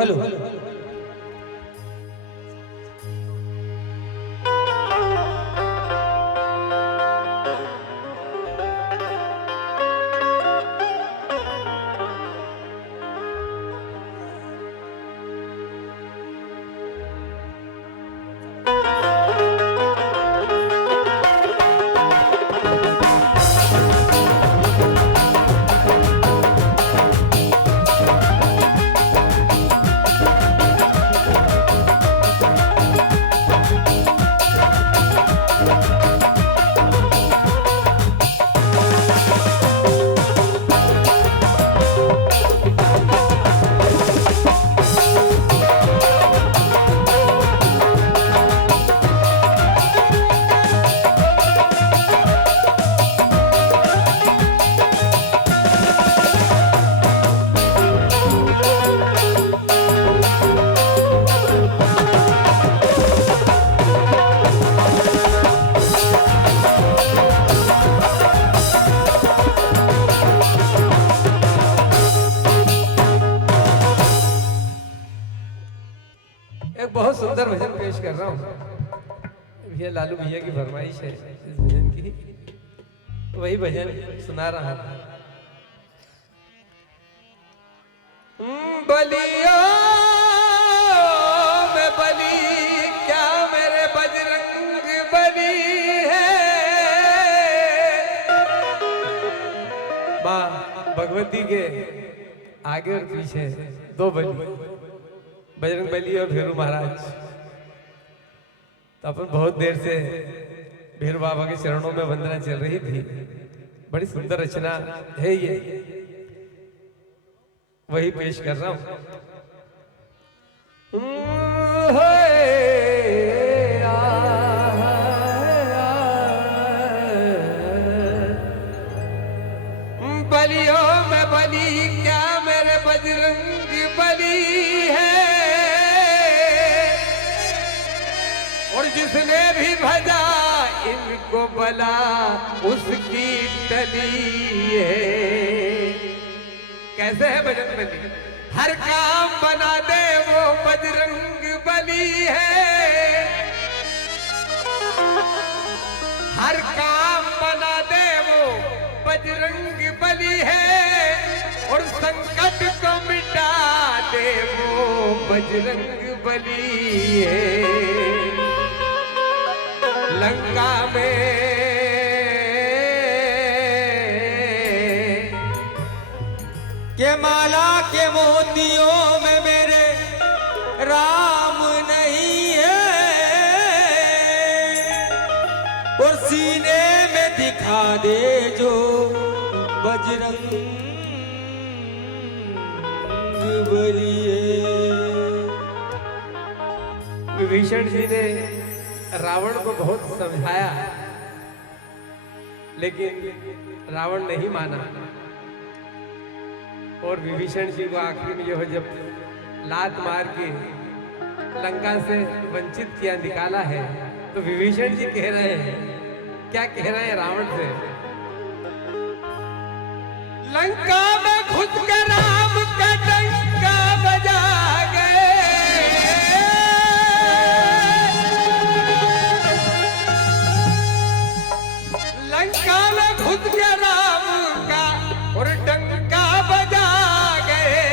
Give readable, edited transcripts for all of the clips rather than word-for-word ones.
Hello एक बहुत सुंदर भजन पेश कर रहा हूँ। भैया लालू भैया की फरमाइश है इस भजन की, तो वही भजन सुना रहा था। बलिया में बली क्या मेरे बजरंग बली है। माँ भगवती के आगे और पीछे दो बलि, बजरंग बली और भैरू महाराज। तो अपन बहुत देर से भैरू बाबा के चरणों में वंदना चल रही थी। बड़ी सुंदर रचना है ये, वही पेश कर रहा हूं। बलियों में बली क्या मेरे बजरंग बली है। और जिसने भी भजा इनको बला उसकी टली है। कैसे है बजरंग बली? हर काम बना दे वो बजरंग बली है। हर काम बना दे वो बजरंग बली है। और संकट को मिटा दे वो बजरंग बली है। लंका में के माला के मोतियों में मेरे राम नहीं है। और सीने में दिखा दे जो बजरंग बली है। विभीषण जी ने रावण को बहुत समझाया, लेकिन रावण नहीं माना। और विभीषण जी को आखिर में जो जब लात मार के लंका से वंचित किया, निकाला है, तो विभीषण जी कह रहे हैं, क्या कह रहे हैं रावण से? लंका में खुद के राम का डंका बजा गए। लंका में खुद के राम का और डंका बजा गए।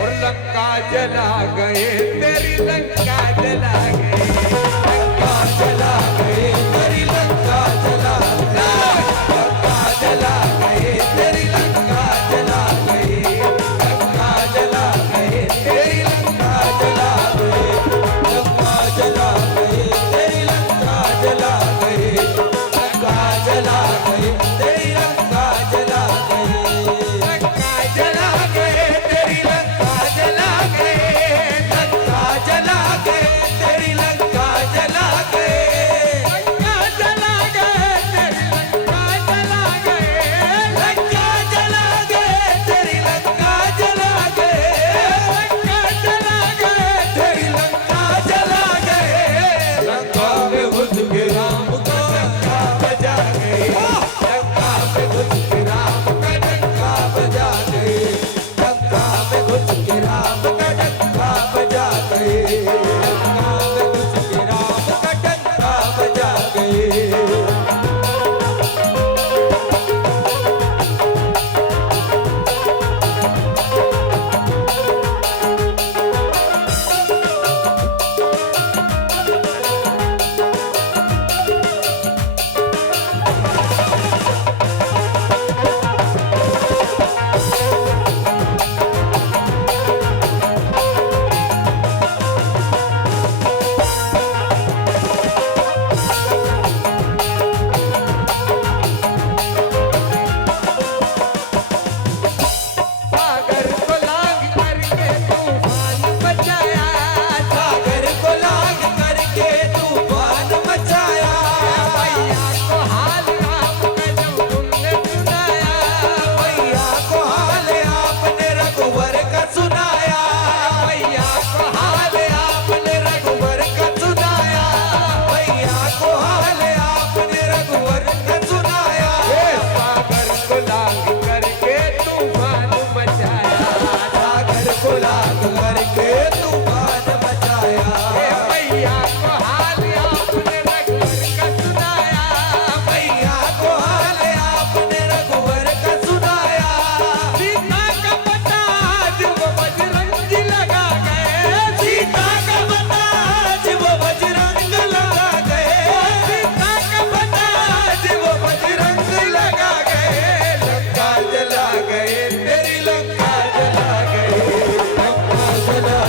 और लंका जला गए, तेरी लंका जला गए। लंका जला गए, तेरी लंका जला गए। लंका जला गए, तेरी लंका जला गए। लंका जला गए, तेरी लंका जला गए। लंका जला गए, तेरी लंका जला गए। लंका जला गए, तेरी लंका जला गए। लंका जला गए, तेरी लंका जला गए। लंका जला गए, तेरी लंका करके तूफान मचाया। हे मैया को हाल आपने रघुवर का सुनाया, मैया को हाल आपने रघुवर का सुनाया। सीता का पता आज वो बजरंगी लगा गए, सीता का पता आज वो बजरंग लगा गए। सीता का पता आज वो बजरंग लगा गए, लंका जला गए, तेरी लंका जला गए, लंका जला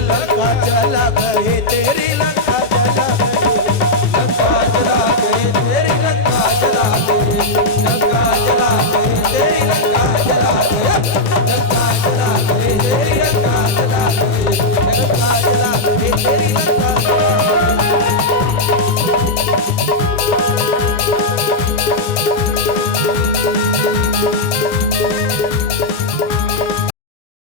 लंका जला गए, तेरी लंका जला गए।